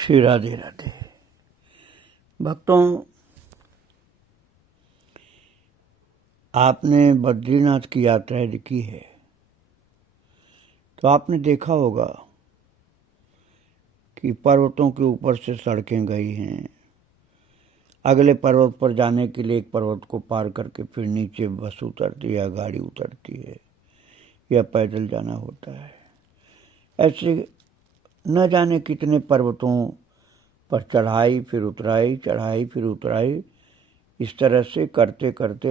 श्री राधे राधे। भक्तों, आपने बद्रीनाथ की यात्रा यदि की है तो आपने देखा होगा कि पर्वतों के ऊपर से सड़कें गई हैं। अगले पर्वत पर जाने के लिए एक पर्वत को पार करके फिर नीचे बस उतरती है या गाड़ी उतरती है या पैदल जाना होता है। ऐसे न जाने कितने पर्वतों पर चढ़ाई फिर उतराई, चढ़ाई फिर उतराई, इस तरह से करते करते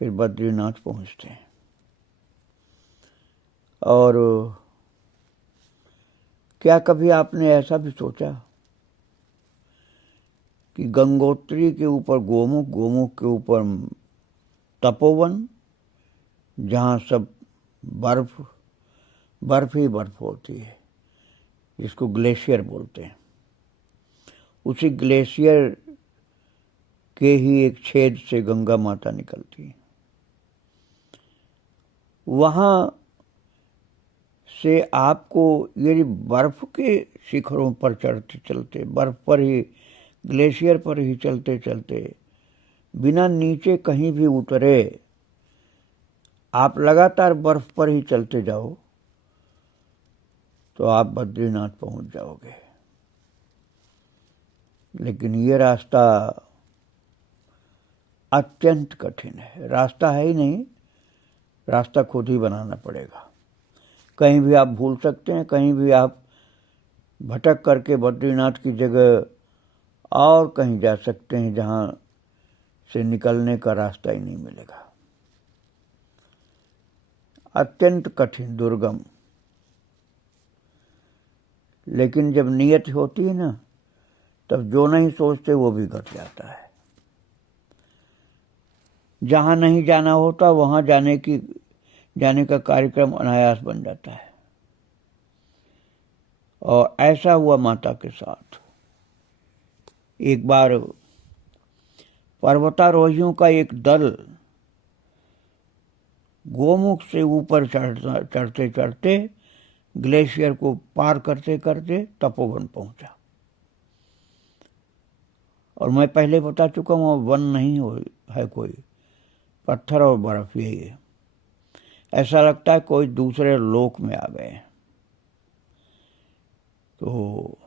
फिर बद्रीनाथ पहुंचते हैं। और क्या कभी आपने ऐसा भी सोचा कि गंगोत्री के ऊपर गोमुख, गोमुख के ऊपर तपोवन, जहाँ सब बर्फ ही बर्फ होती है, जिसको ग्लेशियर बोलते हैं, उसी ग्लेशियर के ही एक छेद से गंगा माता निकलती है। वहाँ से आपको यदि बर्फ के शिखरों पर चढ़ते चलते, बर्फ पर ही, ग्लेशियर पर ही चलते चलते, बिना नीचे कहीं भी उतरे आप लगातार बर्फ पर ही चलते जाओ तो आप बद्रीनाथ पहुंच जाओगे। लेकिन ये रास्ता अत्यंत कठिन है। रास्ता है ही नहीं, रास्ता खुद ही बनाना पड़ेगा। कहीं भी आप भूल सकते हैं, कहीं भी आप भटक करके बद्रीनाथ की जगह और कहीं जा सकते हैं जहां से निकलने का रास्ता ही नहीं मिलेगा। अत्यंत कठिन, दुर्गम। लेकिन जब नियत होती है ना, तब जो नहीं सोचते वो भी घट जाता है। जहां नहीं जाना होता वहां जाने का कार्यक्रम अनायास बन जाता है। और ऐसा हुआ माता के साथ। एक बार पर्वतारोहियों का एक दल गोमुख से ऊपर चढ़ते चढ़ते ग्लेशियर को पार करते करते तपोवन पहुंचा। और मैं पहले बता चुका हूं, वन नहीं है कोई, पत्थर और बर्फ यही है। ऐसा लगता है कोई दूसरे लोक में आ गए। तो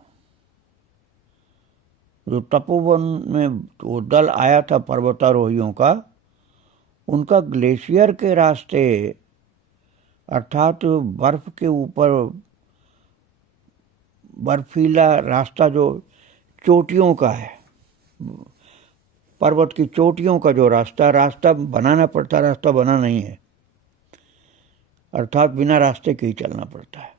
जो तपोवन में वो दल आया था पर्वतारोहियों का, उनका ग्लेशियर के रास्ते, अर्थात बर्फ के ऊपर बर्फीला रास्ता जो चोटियों का है, पर्वत की चोटियों का जो रास्ता बनाना पड़ता, रास्ता बना नहीं है, अर्थात बिना रास्ते के ही चलना पड़ता है।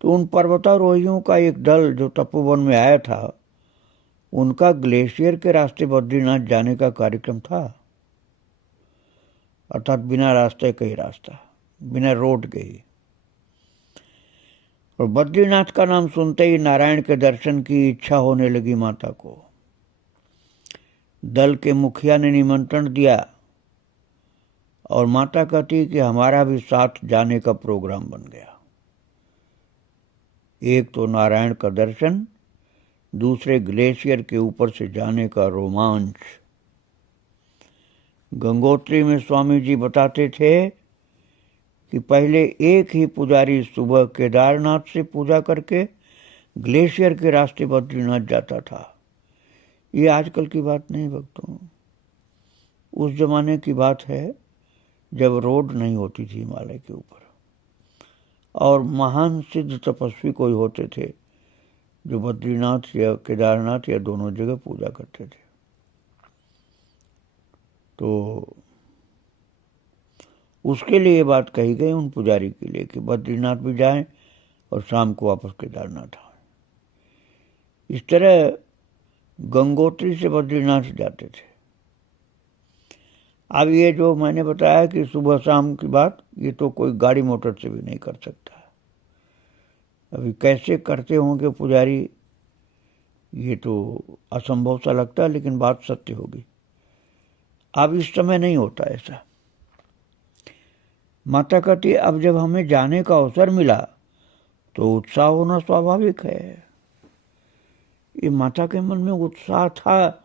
तो उन पर्वतारोहियों का एक दल जो तपोवन में आया था, उनका ग्लेशियर के रास्ते बद्रीनाथ जाने का कार्यक्रम था, अर्थात बिना रास्ते का ही रास्ता, बिना रोड के ही। और बद्रीनाथ का नाम सुनते ही नारायण के दर्शन की इच्छा होने लगी माता को। दल के मुखिया ने निमंत्रण दिया और माता कहती कि हमारा भी साथ जाने का प्रोग्राम बन गया। एक तो नारायण का दर्शन, दूसरे ग्लेशियर के ऊपर से जाने का रोमांच। गंगोत्री में स्वामी जी बताते थे कि पहले एक ही पुजारी सुबह केदारनाथ से पूजा करके ग्लेशियर के रास्ते बद्रीनाथ जाता था। ये आजकल की बात नहीं भक्तों, उस जमाने की बात है जब रोड नहीं होती थी हिमालय के ऊपर, और महान सिद्ध तपस्वी कोई होते थे जो बद्रीनाथ या केदारनाथ या दोनों जगह पूजा करते थे। तो उसके लिए ये बात कही गई उन पुजारी के लिए कि बद्रीनाथ भी जाएं और शाम को वापस केदारनाथ आए। इस तरह गंगोत्री से बद्रीनाथ जाते थे। अब ये जो मैंने बताया कि सुबह शाम की बात, ये तो कोई गाड़ी मोटर से भी नहीं कर सकता। अभी कैसे करते होंगे पुजारी, ये तो असंभव सा लगता है, लेकिन बात सत्य होगी। अब इस समय नहीं होता ऐसा। माता कहती अब जब हमें जाने का अवसर मिला तो उत्साह होना स्वाभाविक है। ये माता के मन में उत्साह था,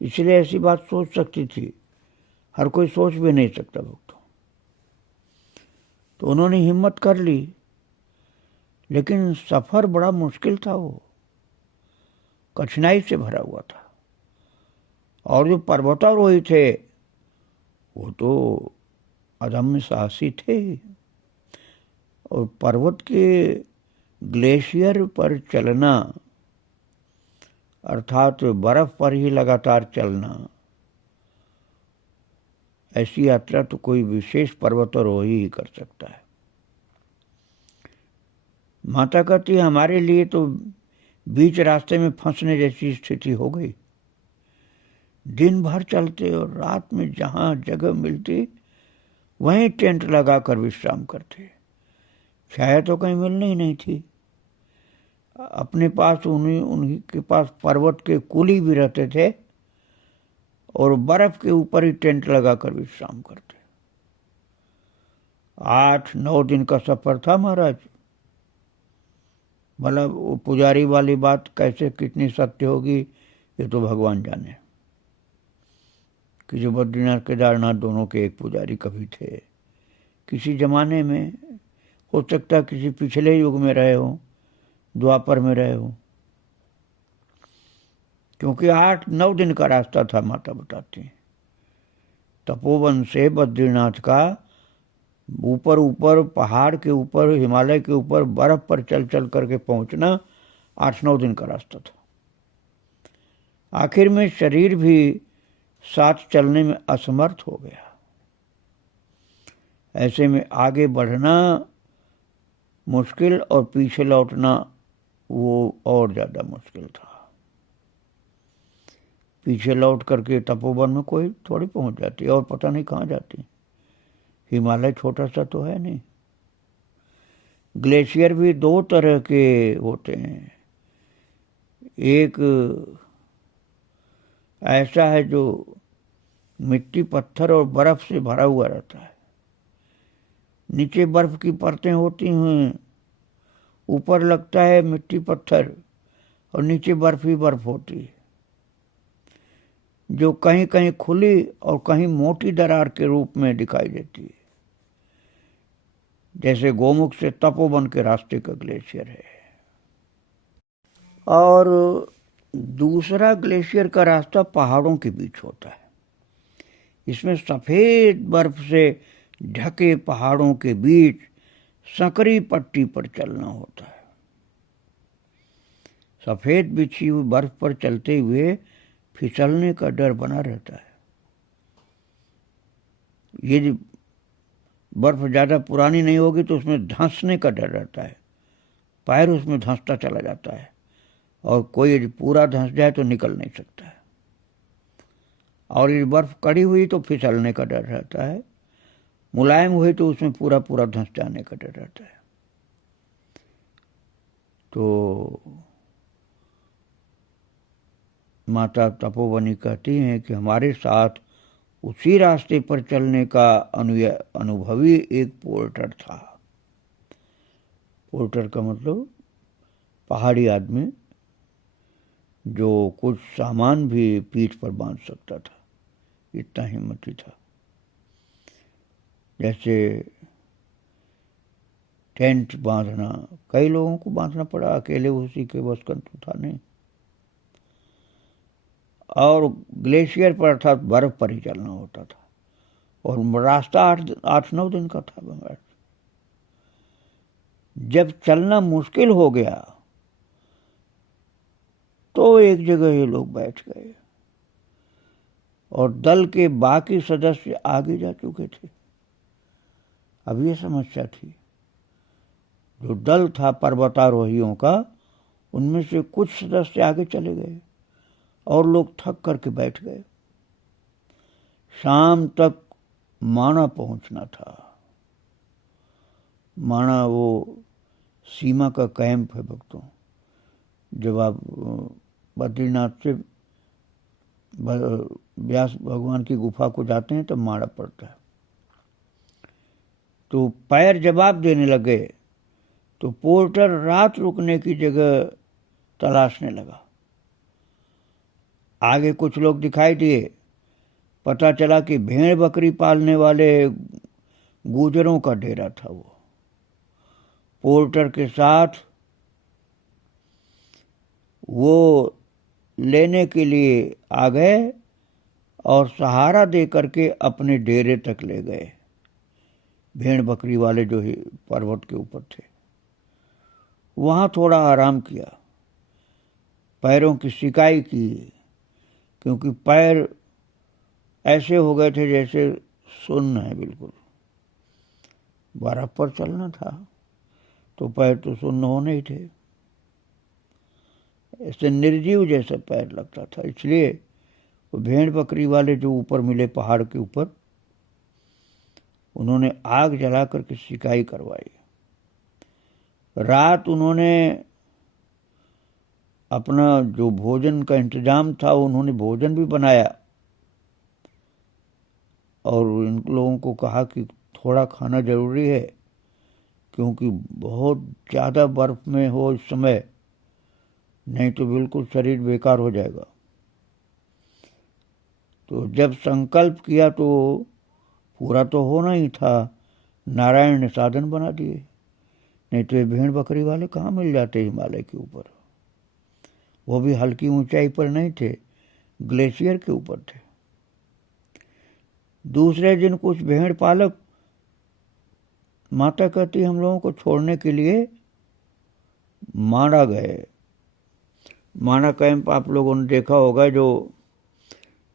इसलिए ऐसी बात सोच सकती थी, हर कोई सोच भी नहीं सकता भक्तों। तो उन्होंने हिम्मत कर ली, लेकिन सफर बड़ा मुश्किल था, वो कठिनाई से भरा हुआ था। और जो पर्वतारोही थे वो तो अदम्य साहसी थे, और पर्वत के ग्लेशियर पर चलना अर्थात बर्फ पर ही लगातार चलना, ऐसी यात्रा तो कोई विशेष पर्वतारोही ही कर सकता है। माता कहती हमारे लिए तो बीच रास्ते में फंसने जैसी स्थिति हो गई। दिन भर चलते और रात में जहां जगह मिलती वहीं टेंट लगाकर विश्राम करते। छाया तो कहीं मिलनी ही नहीं थी। अपने पास उन्हीं के पास पर्वत के कुली भी रहते थे और बर्फ के ऊपर ही टेंट लगाकर विश्राम करते। 8-9 दिन का सफर था महाराज। मतलब वो पुजारी वाली बात कैसे कितनी सत्य होगी ये तो भगवान जाने, कि जो बद्रीनाथ केदारनाथ दोनों के एक पुजारी कभी थे। किसी जमाने में हो सकता है किसी पिछले युग में रहे हो, द्वापर में रहे हो, क्योंकि 8-9 दिन का रास्ता था। माता बताती हैं तपोवन से बद्रीनाथ का ऊपर ऊपर पहाड़ के ऊपर हिमालय के ऊपर बर्फ पर चल चल करके पहुंचना 8-9 दिन का रास्ता था। आखिर में शरीर भी साथ चलने में असमर्थ हो गया। ऐसे में आगे बढ़ना मुश्किल और पीछे लौटना वो और ज्यादा मुश्किल था। पीछे लौट करके तपोवन में कोई थोड़ी पहुंच जाती और पता नहीं कहाँ जाती। हिमालय छोटा सा तो है नहीं। ग्लेशियर भी 2 तरह के होते हैं। एक ऐसा है जो मिट्टी पत्थर और बर्फ से भरा हुआ रहता है। नीचे बर्फ की परतें होती हैं, ऊपर लगता है मिट्टी पत्थर और नीचे बर्फ ही बर्फ होती है, जो कहीं कहीं खुली और कहीं मोटी दरार के रूप में दिखाई देती है, जैसे गोमुख से तपोवन के रास्ते का ग्लेशियर है। और दूसरा ग्लेशियर का रास्ता पहाड़ों के बीच होता है। इसमें सफेद बर्फ से ढके पहाड़ों के बीच संकरी पट्टी पर चलना होता है। सफेद बिछी हुई बर्फ पर चलते हुए फिसलने का डर बना रहता है। यदि बर्फ ज्यादा पुरानी नहीं होगी तो उसमें धंसने का डर रहता है, पैर उसमें धंसता चला जाता है, और कोई यदि पूरा धंस जाए तो निकल नहीं सकता है। और यदि बर्फ कड़ी हुई तो फिसलने का डर रहता है, मुलायम हुई तो उसमें पूरा पूरा धंस जाने का डर रहता है। तो माता तपोवनी कहती हैं कि हमारे साथ उसी रास्ते पर चलने का अनुभवी एक पोर्टर था। पोर्टर का मतलब पहाड़ी आदमी जो कुछ सामान भी पीठ पर बांध सकता था, इतना हिम्मती था। जैसे टेंट बांधना कई लोगों को बांधना पड़ा, अकेले उसी के बस का तो था नहीं। और ग्लेशियर पर अर्थात बर्फ पर ही चलना होता था, और रास्ता 8-9 दिन का था। जब चलना मुश्किल हो गया तो एक जगह ये लोग बैठ गए और दल के बाकी सदस्य आगे जा चुके थे। अब ये समस्या थी, जो दल था पर्वतारोहियों का, उनमें से कुछ सदस्य आगे चले गए और लोग थक करके बैठ गए। शाम तक माणा पहुंचना था। माणा वो सीमा का कैंप है भक्तों। जब आप बद्रीनाथ से व्यास भगवान की गुफा को जाते हैं तो माणा पड़ता है। तो पैर जवाब देने लगे तो पोर्टर रात रुकने की जगह तलाशने लगा। आगे कुछ लोग दिखाई दिए। पता चला कि भेड़ बकरी पालने वाले गुजरों का डेरा था। वो पोर्टर के साथ वो लेने के लिए आ गए और सहारा दे करके अपने डेरे तक ले गए। भेड़ बकरी वाले जो ही पर्वत के ऊपर थे, वहां थोड़ा आराम किया, पैरों की सिकाई की, क्योंकि पैर ऐसे हो गए थे जैसे सुन्न है बिल्कुल। बर्फ पर चलना था तो पैर तो सुन्न होने ही थे, ऐसे निर्जीव जैसे पैर लगता था। इसलिए वो भेड़ बकरी वाले जो ऊपर मिले पहाड़ के ऊपर, उन्होंने आग जला करके सिकाई करवाई। रात उन्होंने अपना जो भोजन का इंतजाम था, उन्होंने भोजन भी बनाया और इन लोगों को कहा कि थोड़ा खाना जरूरी है, क्योंकि बहुत ज़्यादा बर्फ में हो इस समय, नहीं तो बिल्कुल शरीर बेकार हो जाएगा। तो जब संकल्प किया तो पूरा तो होना ही था। नारायण ने साधन बना दिए, नहीं तो ये भेड़ बकरी वाले कहाँ मिल जाते हिमालय के ऊपर। वो भी हल्की ऊंचाई पर नहीं थे, ग्लेशियर के ऊपर थे। दूसरे दिन कुछ भेड़ पालक, माता कहती हम लोगों को छोड़ने के लिए माना गए। माना कैंप आप लोगों ने देखा होगा, जो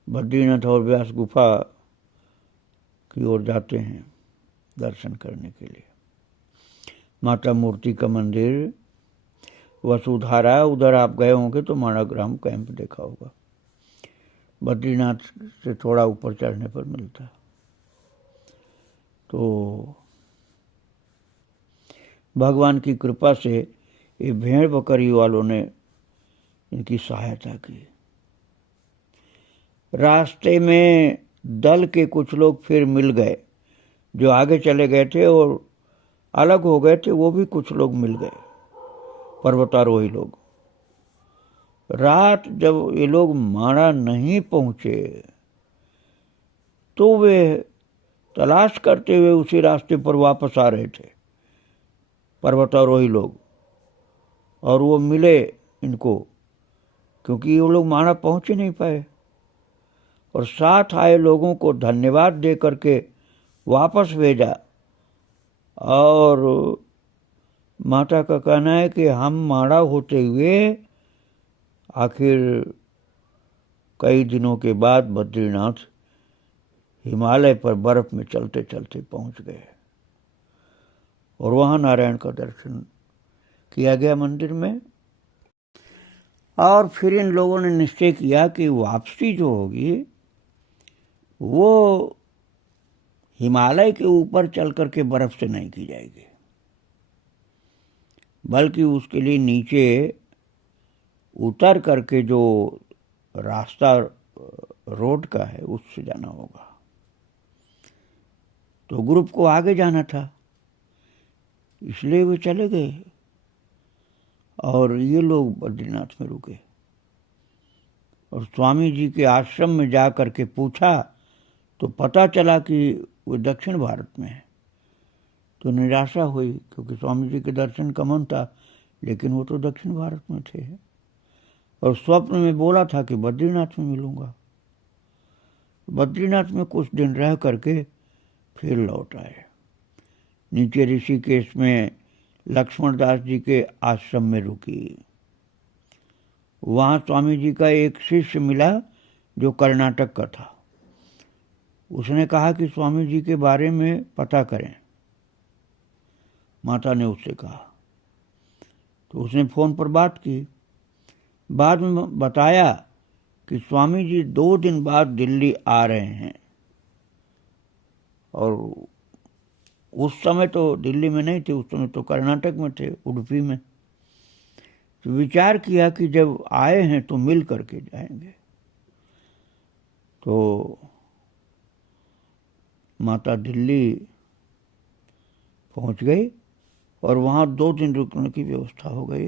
बद्रीनाथ और व्यास गुफा की ओर जाते हैं दर्शन करने के लिए। माता मूर्ति का मंदिर, वसुधारा, उधर आप गए होंगे तो माणाग्राम कैंप देखा होगा। बद्रीनाथ से थोड़ा ऊपर चढ़ने पर मिलता है। तो भगवान की कृपा से ये भेड़ बकरी वालों ने इनकी सहायता की। रास्ते में दल के कुछ लोग फिर मिल गए, जो आगे चले गए थे और अलग हो गए थे, वो भी कुछ लोग मिल गए, पर्वतारोही लोग। रात जब ये लोग माणा नहीं पहुंचे तो वे तलाश करते हुए उसी रास्ते पर वापस आ रहे थे, पर्वतारोही लोग, और वो मिले इनको, क्योंकि वो लोग माणा पहुंच ही नहीं पाए। और साथ आए लोगों को धन्यवाद दे करके वापस भेजा। और माता का कहना है कि हम माणा होते हुए आखिर कई दिनों के बाद बद्रीनाथ हिमालय पर बर्फ में चलते चलते पहुंच गए और वहां नारायण का दर्शन किया गया मंदिर में। और फिर इन लोगों ने निश्चय किया कि वापसी जो होगी वो हिमालय के ऊपर चल करके बर्फ से नहीं की जाएगी, बल्कि उसके लिए नीचे उतर करके जो रास्ता रोड का है उससे जाना होगा। तो ग्रुप को आगे जाना था, इसलिए वे चले गए और ये लोग बद्रीनाथ में रुके। और स्वामी जी के आश्रम में जा करके पूछा तो पता चला कि वो दक्षिण भारत में है। तो निराशा हुई, क्योंकि स्वामी जी के दर्शन का मन था, लेकिन वो तो दक्षिण भारत में थे। और स्वप्न में बोला था कि बद्रीनाथ में मिलूंगा। बद्रीनाथ में कुछ दिन रह करके फिर लौट आए। नीचे ऋषिकेश में लक्ष्मण दास जी के आश्रम में रुकी। वहां स्वामी जी का एक शिष्य मिला जो कर्नाटक का था। उसने कहा कि स्वामी जी के बारे में पता करें। माता ने उससे कहा, तो उसने फोन पर बात की। बाद में बताया कि स्वामी जी 2 दिन बाद दिल्ली आ रहे हैं, और उस समय तो दिल्ली में नहीं थे, उस समय तो कर्नाटक में थे, उडुपी में। तो विचार किया कि जब आए हैं तो मिल करके जाएंगे। तो माता दिल्ली पहुंच गई और वहां 2 दिन रुकने की व्यवस्था हो गई।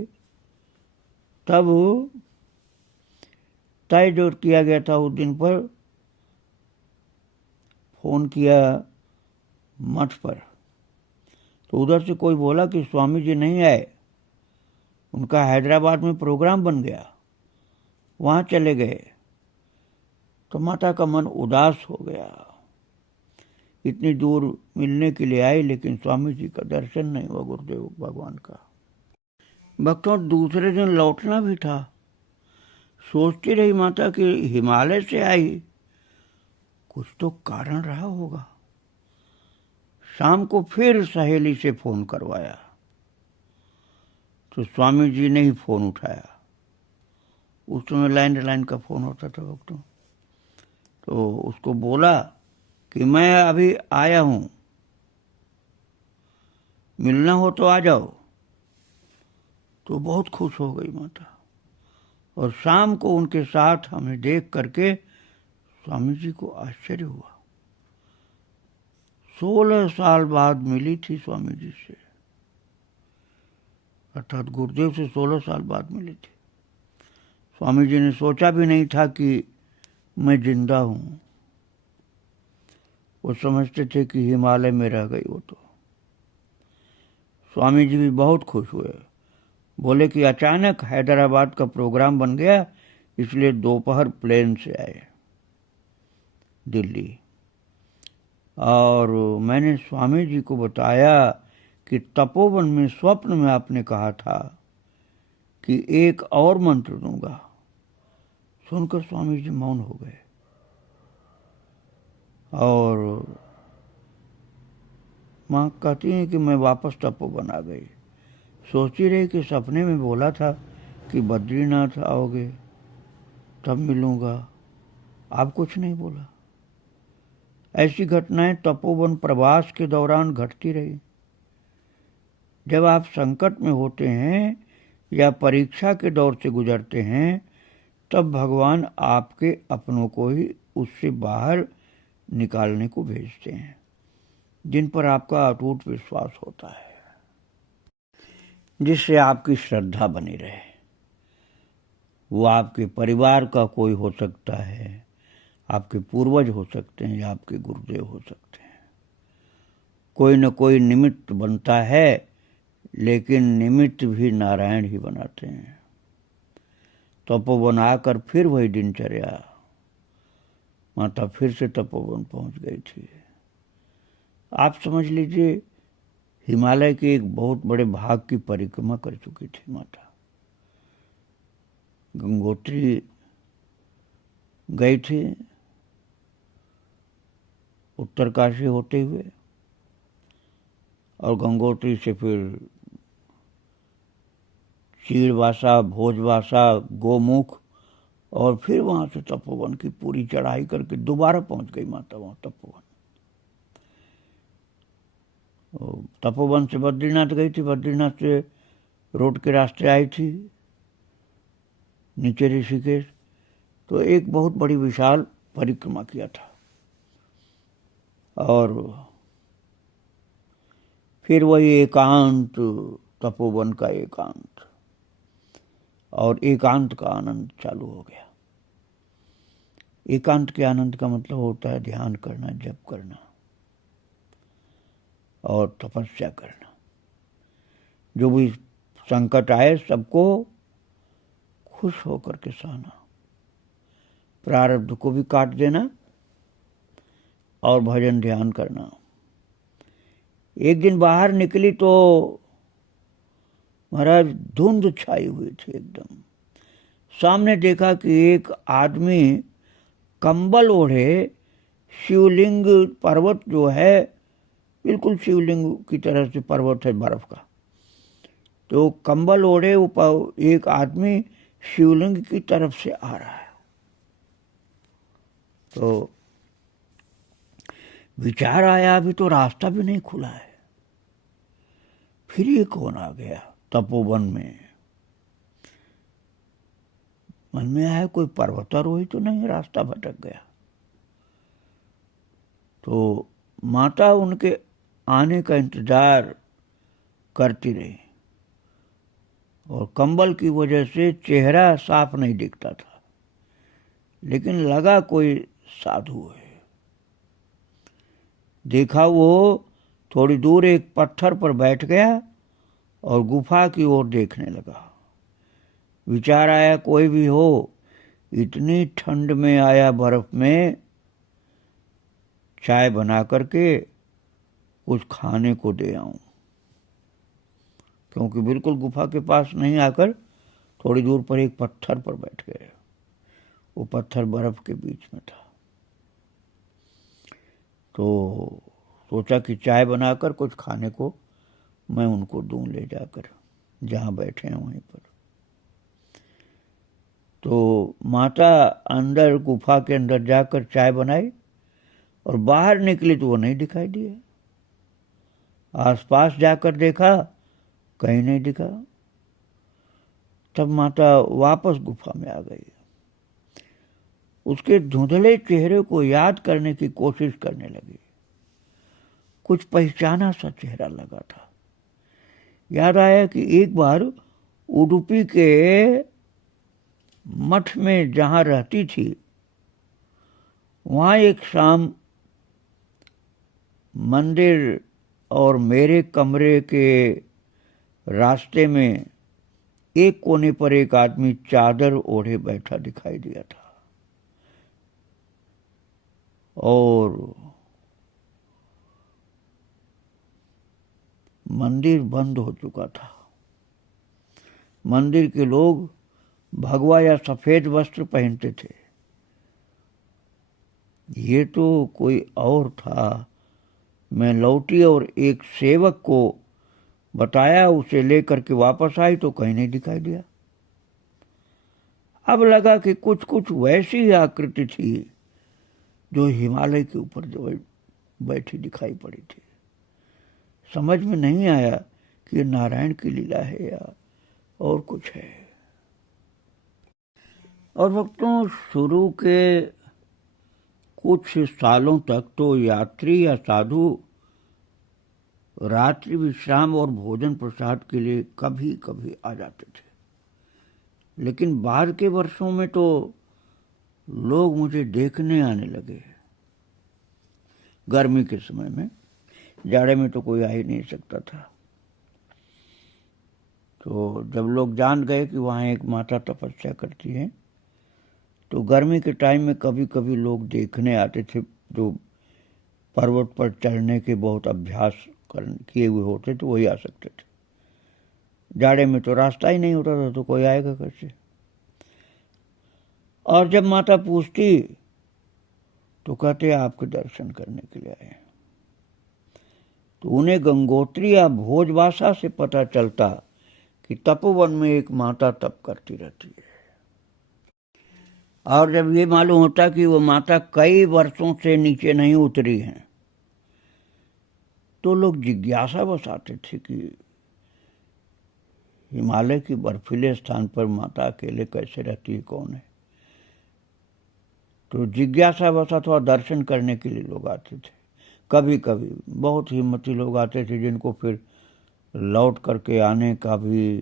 तब तय जो किया गया था उस दिन पर फोन किया मठ पर, तो उधर से कोई बोला कि स्वामी जी नहीं आए, उनका हैदराबाद में प्रोग्राम बन गया, वहां चले गए। तो माता का मन उदास हो गया। इतनी दूर मिलने के लिए आई, लेकिन स्वामी जी का दर्शन नहीं हुआ, गुरुदेव भगवान का। भक्तों, दूसरे दिन लौटना भी था। सोचती रही माता कि हिमालय से आई, कुछ तो कारण रहा होगा। शाम को फिर सहेली से फोन करवाया, तो स्वामी जी ने ही फोन उठाया। उस समय लैंडलाइन का फोन होता था भक्तों। तो उसको बोला कि मैं अभी आया हूं, मिलना हो तो आ जाओ। तो बहुत खुश हो गई माता, और शाम को उनके साथ हमें देख करके स्वामी जी को आश्चर्य हुआ। 16 साल बाद मिली थी स्वामी जी से, अर्थात गुरुदेव से 16 साल बाद मिली थी। स्वामी जी ने सोचा भी नहीं था कि मैं जिंदा हूं। वो समझते थे कि हिमालय में रह गई वो। तो स्वामी जी भी बहुत खुश हुए, बोले कि अचानक हैदराबाद का प्रोग्राम बन गया, इसलिए दोपहर प्लेन से आए दिल्ली। और मैंने स्वामी जी को बताया कि तपोवन में स्वप्न में आपने कहा था कि एक और मंत्र दूंगा। सुनकर स्वामी जी मौन हो गए, और माँ कहती हैं कि मैं वापस तपोवन आ गई। सोची रही कि सपने में बोला था कि बद्रीनाथ आओगे तब मिलूंगा, आप कुछ नहीं बोला। ऐसी घटनाएं तपोवन प्रवास के दौरान घटती रही। जब आप संकट में होते हैं या परीक्षा के दौर से गुजरते हैं, तब भगवान आपके अपनों को ही उससे बाहर निकालने को भेजते हैं, जिन पर आपका अटूट विश्वास होता है, जिससे आपकी श्रद्धा बनी रहे। वो आपके परिवार का कोई हो सकता है, आपके पूर्वज हो सकते हैं, या आपके गुरुदेव हो सकते हैं। कोई न कोई निमित्त बनता है, लेकिन निमित्त भी नारायण ही बनाते हैं। तपोवन आकर फिर वही दिनचर्या। माता फिर से तपोवन पहुंच गई थी। आप समझ लीजिए, हिमालय के एक बहुत बड़े भाग की परिक्रमा कर चुकी थी माता। गंगोत्री गई थी उत्तरकाशी होते हुए, और गंगोत्री से फिर चीड़वासा, भोजवासा, गोमुख, और फिर वहां से तपोवन की पूरी चढ़ाई करके दोबारा पहुंच गई माता वहां तपोवन। तपोवन से बद्रीनाथ गई थी, बद्रीनाथ से रोड के रास्ते आई थी नीचे ऋषिकेश। तो एक बहुत बड़ी विशाल परिक्रमा किया था, और फिर वही एकांत, तपोवन का एकांत, और एकांत का आनंद चालू हो गया। एकांत के आनंद का मतलब होता है ध्यान करना, जप करना और तपस्या करना। जो भी संकट आए सबको खुश होकर के सहना, प्रारब्ध को भी काट देना और भजन ध्यान करना। एक दिन बाहर निकली तो महाराज धुंध छाई हुई थी एकदम। सामने देखा कि एक आदमी कंबल ओढ़े, शिवलिंग पर्वत जो है बिल्कुल शिवलिंग की तरह से पर्वत है बर्फ का, तो कंबल ओढ़े एक आदमी शिवलिंग की तरफ से आ रहा है। तो विचार आया, अभी तो रास्ता भी नहीं खुला है, फिर ये कौन आ गया तपोवन में। मन में आया कोई पर्वतारोही तो नहीं, रास्ता भटक गया। तो माता उनके आने का इंतजार करती रही, और कंबल की वजह से चेहरा साफ नहीं दिखता था। लेकिन लगा कोई साधु है। देखा वो थोड़ी दूर एक पत्थर पर बैठ गया और गुफा की ओर देखने लगा। विचार आया कोई भी हो, इतनी ठंड में आया बर्फ में चाय बना करके कुछ खाने को दे आऊं, क्योंकि बिल्कुल गुफा के पास नहीं आकर थोड़ी दूर पर एक पत्थर पर बैठ गए। वो पत्थर बर्फ के बीच में था। तो सोचा कि चाय बनाकर कुछ खाने को मैं उनको दूं ले जाकर, जहां बैठे हैं वहीं पर। तो माता अंदर गुफा के अंदर जाकर चाय बनाई और बाहर निकली तो वो नहीं दिखाई दिए। आसपास जाकर देखा, कहीं नहीं दिखा। तब माता वापस गुफा में आ गई। उसके धुंधले चेहरे को याद करने की कोशिश करने लगी। कुछ पहचाना सा चेहरा लगा था। याद आया कि एक बार उडुपी के मठ में जहां रहती थी, वहां एक शाम मंदिर और मेरे कमरे के रास्ते में एक कोने पर एक आदमी चादर ओढ़े बैठा दिखाई दिया था और मंदिर बंद हो चुका था। मंदिर के लोग भगवा या सफेद वस्त्र पहनते थे। ये तो कोई और था। मैं लौटी और एक सेवक को बताया, उसे लेकर के वापस आई तो कहीं नहीं दिखाई दिया। अब लगा कि कुछ कुछ वैसी ही आकृति थी जो हिमालय के ऊपर जो बैठी दिखाई पड़ी थी। समझ में नहीं आया कि ये नारायण की लीला है या और कुछ है। और भक्तों, शुरू के कुछ सालों तक तो यात्री या साधु रात्रि विश्राम और भोजन प्रसाद के लिए कभी कभी आ जाते थे, लेकिन बाद के वर्षों में तो लोग मुझे देखने आने लगे। गर्मी के समय में, जाड़े में तो कोई आ ही नहीं सकता था। तो जब लोग जान गए कि वहाँ एक माता तपस्या करती है, तो गर्मी के टाइम में कभी कभी लोग देखने आते थे। जो पर्वत पर चढ़ने के बहुत अभ्यास किए हुए होते थे वही आ सकते थे। जाड़े में तो रास्ता ही नहीं होता था, तो कोई आएगा कैसे। और जब माता पूछती तो कहते आपके दर्शन करने के लिए आए। तो उन्हें गंगोत्री या भोजवासा से पता चलता कि तपोवन में एक माता तप करती रहती है। और जब ये मालूम होता कि वो माता कई वर्षों से नीचे नहीं उतरी हैं, तो लोग जिज्ञासा बस आते थे कि हिमालय की बर्फीले स्थान पर माता अकेले कैसे रहती है, कौन है। तो जिज्ञासा बस अथवा दर्शन करने के लिए लोग आते थे। कभी कभी बहुत हिम्मती लोग आते थे जिनको फिर लौट करके आने का भी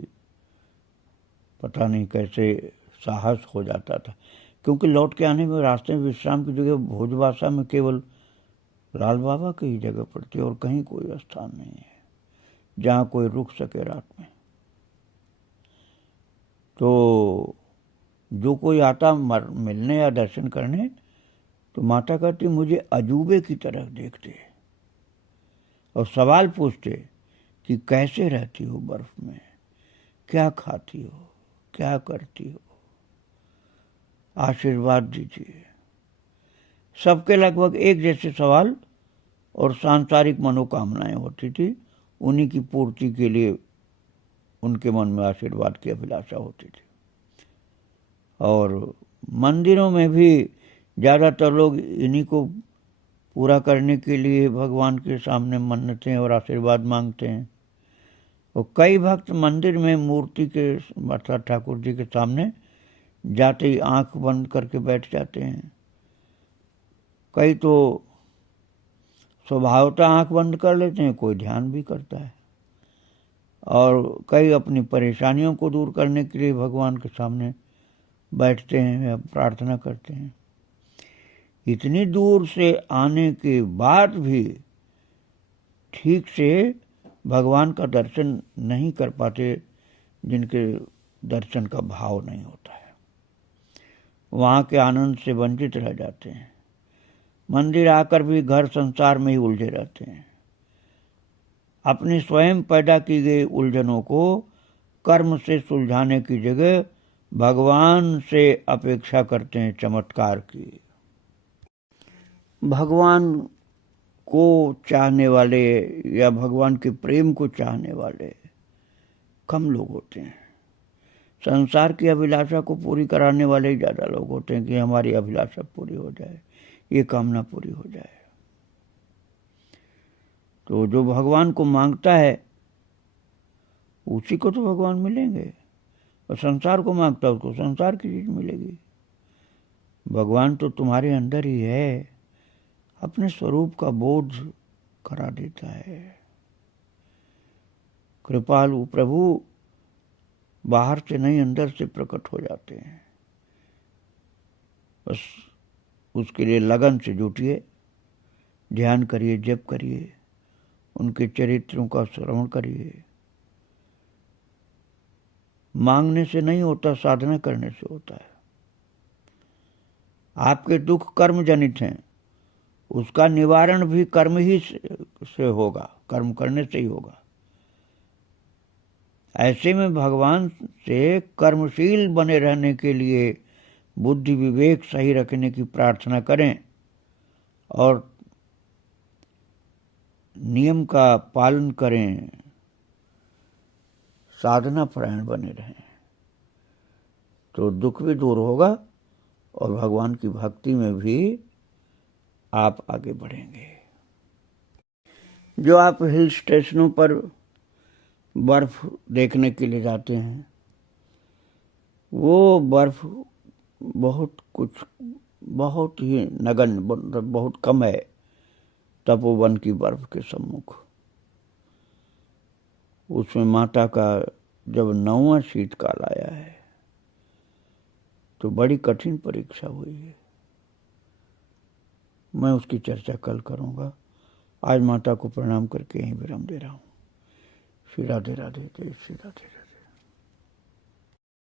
पता नहीं कैसे साहस हो जाता था, क्योंकि लौट के आने में रास्ते में विश्राम की जगह भोजवासा में केवल लाल बाबा की ही जगह पड़ती है और कहीं कोई स्थान नहीं है जहाँ कोई रुक सके रात में। तो जो कोई आता मिलने या दर्शन करने, तो माता कहती मुझे अजूबे की तरह देखते और सवाल पूछते कि कैसे रहती हो बर्फ में, क्या खाती हो, क्या करती हो, आशीर्वाद दीजिए। सबके लगभग एक जैसे सवाल और सांसारिक मनोकामनाएं होती थी। उन्हीं की पूर्ति के लिए उनके मन में आशीर्वाद की अभिलाषा होती थी। और मंदिरों में भी ज़्यादातर लोग इन्हीं को पूरा करने के लिए भगवान के सामने मन्नतें और आशीर्वाद मांगते हैं। और कई भक्त मंदिर में मूर्ति के अर्थात ठाकुर जी के सामने जाते ही आंख बंद करके बैठ जाते हैं। कई तो स्वभावतः आंख बंद कर लेते हैं, कोई ध्यान भी करता है, और कई अपनी परेशानियों को दूर करने के लिए भगवान के सामने बैठते हैं या प्रार्थना करते हैं। इतनी दूर से आने के बाद भी ठीक से भगवान का दर्शन नहीं कर पाते, जिनके दर्शन का भाव नहीं होता है, वहाँ के आनंद से वंचित रह जाते हैं। मंदिर आकर भी घर संसार में ही उलझे रहते हैं। अपनी स्वयं पैदा की गई उलझनों को कर्म से सुलझाने की जगह भगवान से अपेक्षा करते हैं चमत्कार की। भगवान को चाहने वाले या भगवान के प्रेम को चाहने वाले कम लोग होते हैं। संसार की अभिलाषा को पूरी कराने वाले ही ज़्यादा लोग होते हैं कि हमारी अभिलाषा पूरी हो जाए, ये कामना पूरी हो जाए। तो जो भगवान को मांगता है उसी को तो भगवान मिलेंगे, और संसार को मांगता है उसको संसार की चीज मिलेगी। भगवान तो तुम्हारे अंदर ही है, अपने स्वरूप का बोध करा देता है। कृपालु प्रभु बाहर से नहीं अंदर से प्रकट हो जाते हैं। बस उसके लिए लगन से जुटिए, ध्यान करिए, जप करिए, उनके चरित्रों का श्रवण करिए। मांगने से नहीं होता, साधना करने से होता है। आपके दुख कर्म जनित हैं, उसका निवारण भी कर्म ही से होगा, कर्म करने से ही होगा। ऐसे में भगवान से कर्मशील बने रहने के लिए बुद्धि विवेक सही रखने की प्रार्थना करें और नियम का पालन करें, साधना परायण बने रहें, तो दुख भी दूर होगा और भगवान की भक्ति में भी आप आगे बढ़ेंगे। जो आप हिल स्टेशनों पर बर्फ देखने के लिए जाते हैं, वो बर्फ बहुत ही नगण्य, बहुत कम है तपोवन की बर्फ के सम्मुख। उसमें माता का जब 9वां शीतकाल आया है तो बड़ी कठिन परीक्षा हुई है। मैं उसकी चर्चा कल करूंगा। आज माता को प्रणाम करके यहीं विराम दे रहा हूँ। श्री राधे राधे, जय श्री राधे।